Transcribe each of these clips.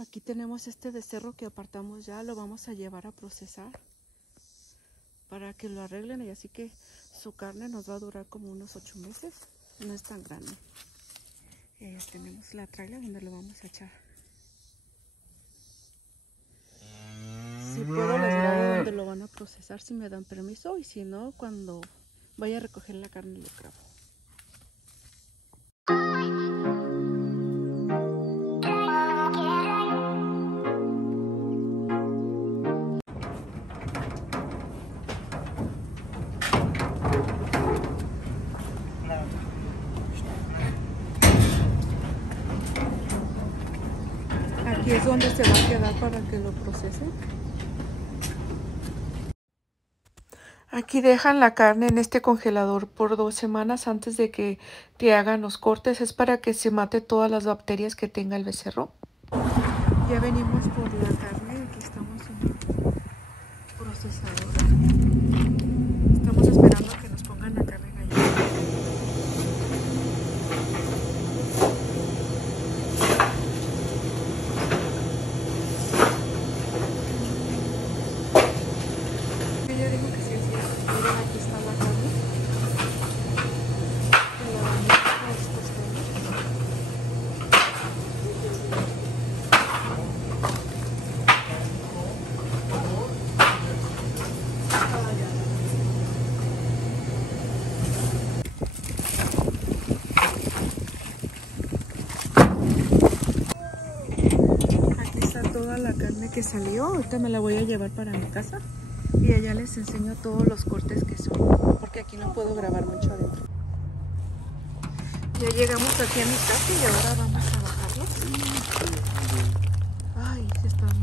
Aquí tenemos este becerro que apartamos ya, lo vamos a llevar a procesar para que lo arreglen, y así que su carne nos va a durar como unos 8 meses, no es tan grande. Tenemos la trailer donde lo vamos a echar. Si puedo les grabo donde lo van a procesar, si me dan permiso, y si no, cuando vaya a recoger la carne lo grabo. Aquí es donde se va a quedar para que lo procesen. Aquí dejan la carne en este congelador por 2 semanas antes de que te hagan los cortes. Es para que se mate todas las bacterias que tenga el becerro. Ya venimos por la carne. Aquí estamos en el procesador. Estamos esperando a que nos pongan la carne allá. Ella dijo que sí es cierto. Miren, aquí está la carne. Aquí está toda la carne que salió. Ahorita me la voy a llevar para mi casa y allá les enseño todos los cortes que son, porque aquí no puedo grabar mucho adentro. Ya llegamos aquí a mi casa y ahora vamos a bajarlos. Ay, están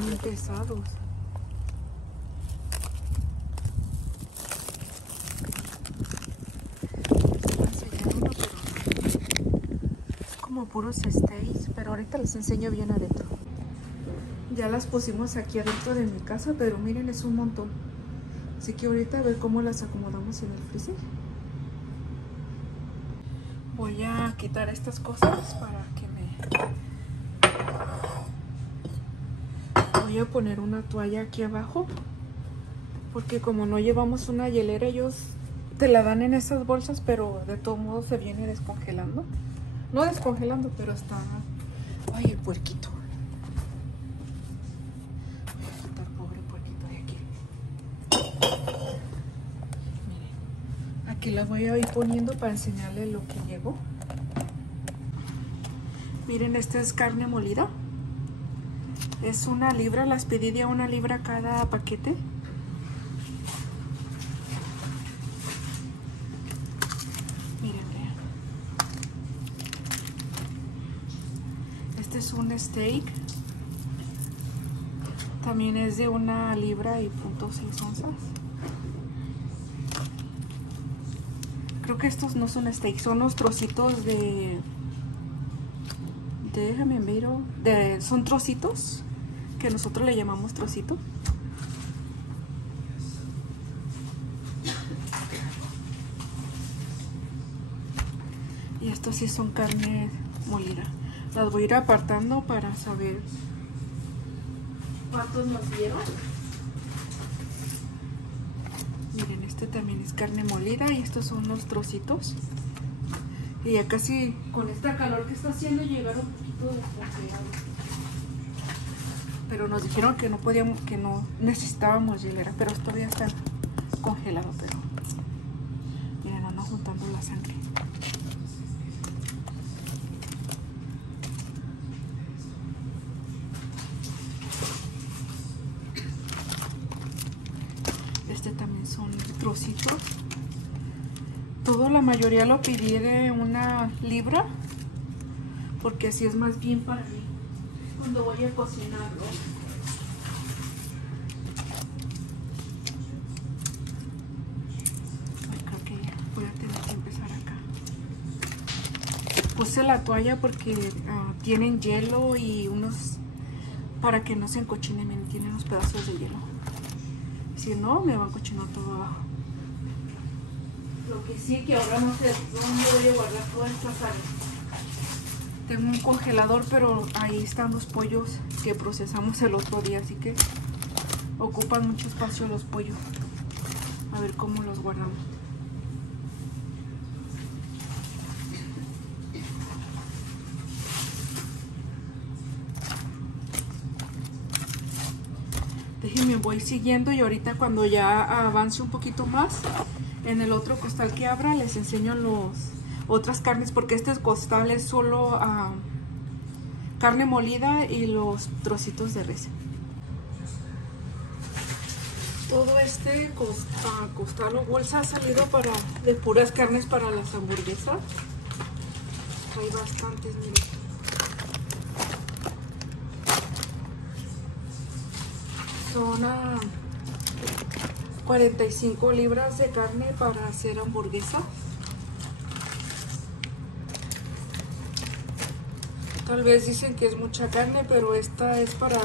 muy pesados. Es como puros steaks, pero ahorita les enseño bien adentro. Ya las pusimos aquí adentro de mi casa, pero miren, es un montón. Así que ahorita a ver cómo las acomodamos en el freezer. Voy a quitar estas cosas para que voy a poner una toalla aquí abajo, porque como no llevamos una hielera, ellos te la dan en esas bolsas, pero de todos modos se viene descongelando. No descongelando, pero está... Ay, el puerquito. Está el pobre puerquito de aquí. Miren, aquí la voy a ir poniendo para enseñarles lo que llevo. Miren, esta es carne molida. Es 1 libra, las pedí de 1 libra cada paquete. Miren, vean. Este es un steak. También es de 1 libra y 0.6 onzas. Creo que estos no son steaks, son los trocitos déjame ver, son trocitos que nosotros le llamamos trocito. Y estos sí son carne molida. Las voy a ir apartando para saber cuántos nos dieron. Miren, este también es carne molida y estos son los trocitos. Y ya casi con esta calor que está haciendo llegaron un poquito descongelados. Pero nos dijeron que no podíamos, que no necesitábamos hielera, pero todavía está congelado. Pero miren, ando juntando la sangre. Este también son trocitos. Todo, la mayoría lo pedí de 1 libra, porque así es más bien para mí cuando voy a cocinarlo. Ay, creo que voy a tener que empezar acá. Puse la toalla porque tienen hielo y unos, para que no se encochinen, tienen unos pedazos de hielo. Si no, me va a cochinar todo abajo. Lo que sí, que ahora no sé dónde voy a guardar todas estas sales. Tengo un congelador, pero ahí están los pollos que procesamos el otro día, así que ocupan mucho espacio los pollos. A ver cómo los guardamos. Déjenme, voy siguiendo y ahorita cuando ya avance un poquito más, en el otro costal que abra les enseño otras carnes, porque este costal es solo carne molida y los trocitos de res. Todo este costal o bolsa ha salido de puras carnes para las hamburguesas. Hay bastantes, miren. Son 45 libras de carne para hacer hamburguesa. Tal vez dicen que es mucha carne, pero esta es para...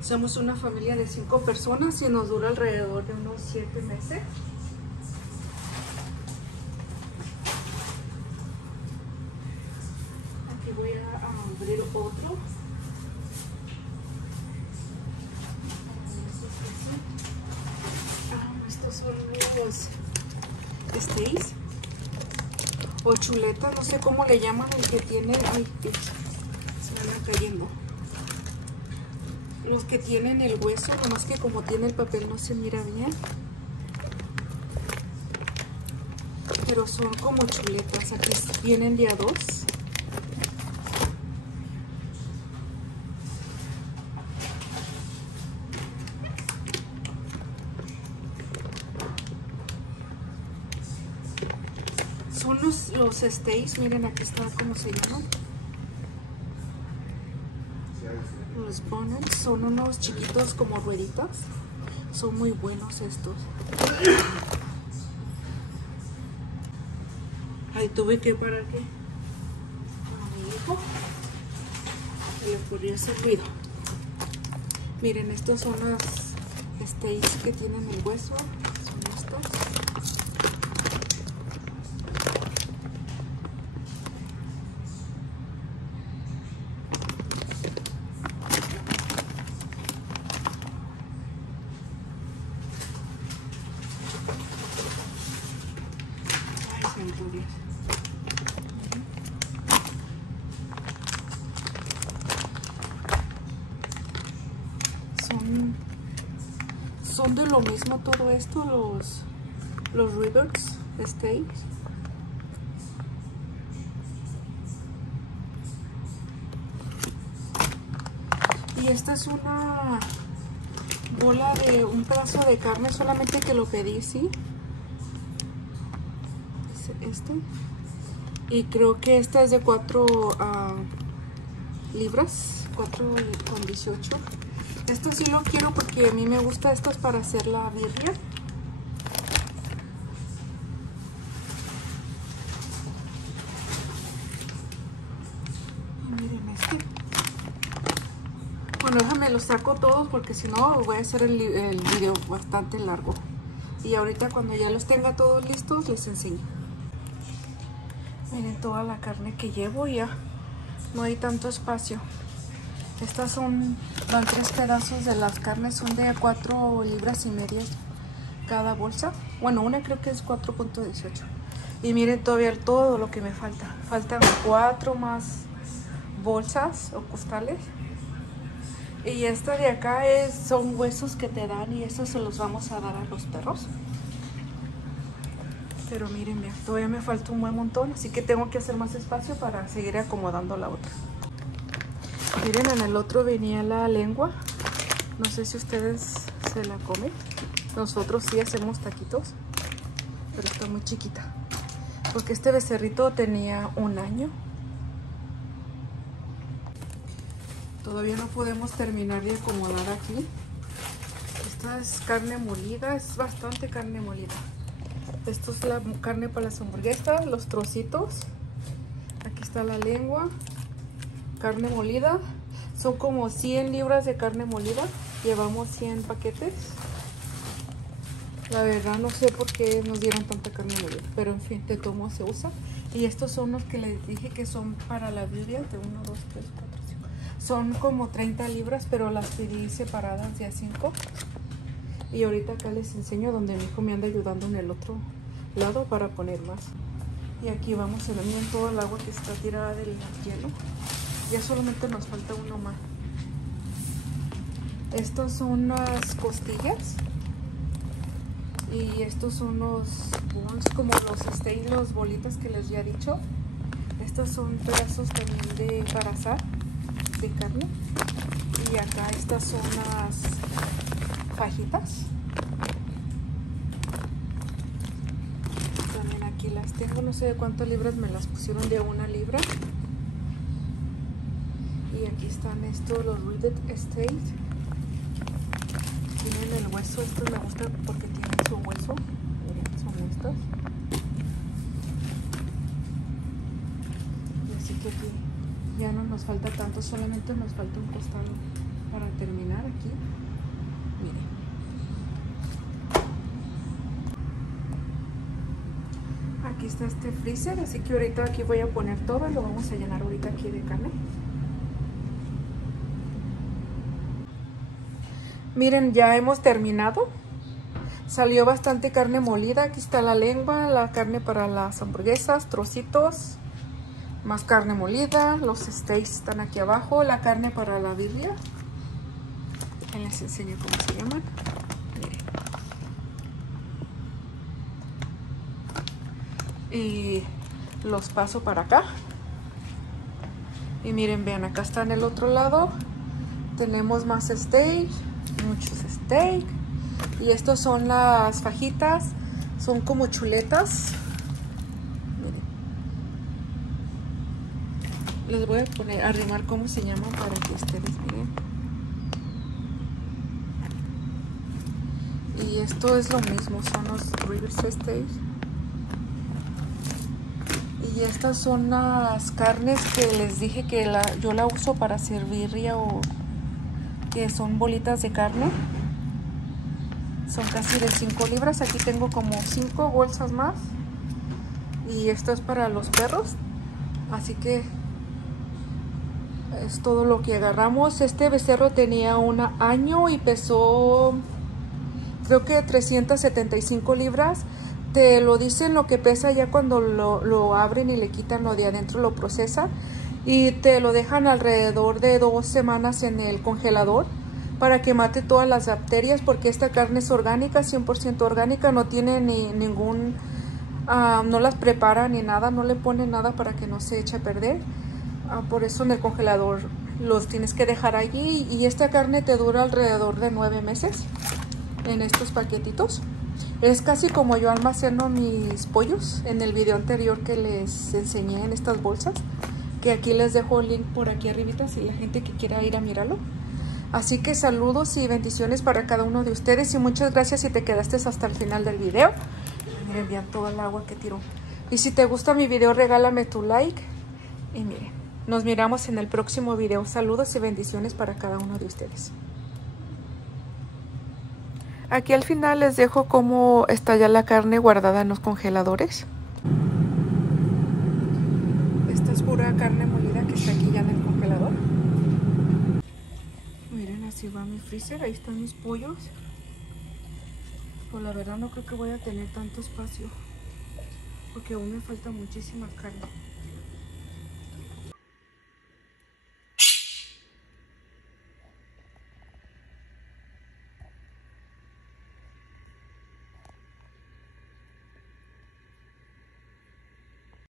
Somos una familia de 5 personas y nos dura alrededor de unos 7 meses. Aquí voy a abrir otro. Estos son los steaks o chuletas, no sé cómo le llaman el que tiene... Ay, se van cayendo. Los que tienen el hueso, nomás que como tiene el papel no se mira bien. Pero son como chuletas, aquí vienen de a 2. Son los steaks, miren aquí está como se llaman. Los boneless son unos chiquitos como rueditas. Son muy buenos estos. Ahí tuve que parar que a mi hijo se le ocurrió ese ruido. Miren, estos son las steaks que tienen el hueso. Son estos. Son de lo mismo todo esto, los ribs steaks. Y esta es una bola de un pedazo de carne, solamente que lo pedí, ¿sí? Este. Y creo que esta es de 4 libras, 4,18. Esto sí lo quiero porque a mí me gusta. Esto es para hacer la birria. Y miren este. Bueno, déjame los saco todos porque si no voy a hacer el video bastante largo. Y ahorita cuando ya los tenga todos listos les enseño. Miren toda la carne que llevo, ya no hay tanto espacio. Estas van 3 pedazos de las carnes, son de 4 libras y media cada bolsa. Bueno, una creo que es 4,18. Y miren todavía todo lo que me falta. Faltan 4 más bolsas o costales. Y esta de acá son huesos que te dan y estos se los vamos a dar a los perros. Pero miren, todavía me falta un buen montón, así que tengo que hacer más espacio para seguir acomodando la otra. Miren, en el otro venía la lengua. No sé si ustedes se la comen. Nosotros sí hacemos taquitos, pero está muy chiquita. Porque este becerrito tenía 1 año. Todavía no podemos terminar de acomodar aquí. Esta es carne molida, es bastante carne molida. Esto es la carne para las hamburguesas, los trocitos. Aquí está la lengua, carne molida. Son como 100 libras de carne molida. Llevamos 100 paquetes. La verdad no sé por qué nos dieron tanta carne molida, pero en fin, de todo modo se usa. Y estos son los que les dije que son para la birria de 1, 2, 3, 4, 5. Son como 30 libras, pero las pedí separadas de a 5. Y ahorita acá les enseño donde mi hijo me anda ayudando en el otro lado para poner más. Y aquí vamos a ver todo el agua que está tirada del hielo. Ya solamente nos falta uno más. Estos son las costillas. Y estos son los bones, como los steaks, los bolitas que les había dicho. Estos son pedazos también de para asar, de carne. Y acá estas son las fajitas. También aquí las tengo, no sé de cuántas libras me las pusieron, de 1 libra. Y aquí están estos, los riblet steak. Tienen el hueso, estos me gustan porque tienen su hueso. Miren, son estos. Y así que aquí ya no nos falta tanto, solamente nos falta un costado para terminar aquí. Miren. Aquí está este freezer, así que ahorita aquí voy a poner todo y lo vamos a llenar ahorita aquí de carne. Miren, ya hemos terminado. Salió bastante carne molida. Aquí está la lengua, la carne para las hamburguesas, trocitos, más carne molida. Los steaks están aquí abajo, la carne para la birria. Les enseño cómo se llaman. Miren. Y los paso para acá. Y miren, vean, acá está en el otro lado. Tenemos más steak. Muchos steak. Y estos son las fajitas, son como chuletas. Miren. Les voy a poner a arrimar cómo se llaman para que ustedes miren. Y esto es lo mismo, son los ribs steak. Y estas son las carnes que les dije que yo la uso para hacer birria, o que son bolitas de carne. Son casi de 5 libras. Aquí tengo como 5 bolsas más. Y esto es para los perros. Así que es todo lo que agarramos. Este becerro tenía 1 año y pesó, creo que 375 libras. Te lo dicen lo que pesa ya cuando lo abren y le quitan lo de adentro, lo procesan. Y te lo dejan alrededor de 2 semanas en el congelador, para que mate todas las bacterias, porque esta carne es orgánica, 100% orgánica, no tiene ningún, no las prepara ni nada, no le pone nada para que no se eche a perder. Por eso en el congelador los tienes que dejar allí, y esta carne te dura alrededor de 9 meses en estos paquetitos. Es casi como yo almaceno mis pollos en el video anterior que les enseñé en estas bolsas, que aquí les dejo el link por aquí arribita si la gente que quiera ir a mirarlo. Así que saludos y bendiciones para cada uno de ustedes, y muchas gracias si te quedaste hasta el final del video. Miren, vean todo el agua que tiró. Y si te gusta mi video, regálame tu like. Y miren, nos miramos en el próximo video. Saludos y bendiciones para cada uno de ustedes. Aquí al final les dejo cómo está ya la carne guardada en los congeladores. Esta es pura carne molida que está aquí ya en el congelador. Así va mi freezer, ahí están mis pollos. Pues la verdad no creo que voy a tener tanto espacio, porque aún me falta muchísima carne.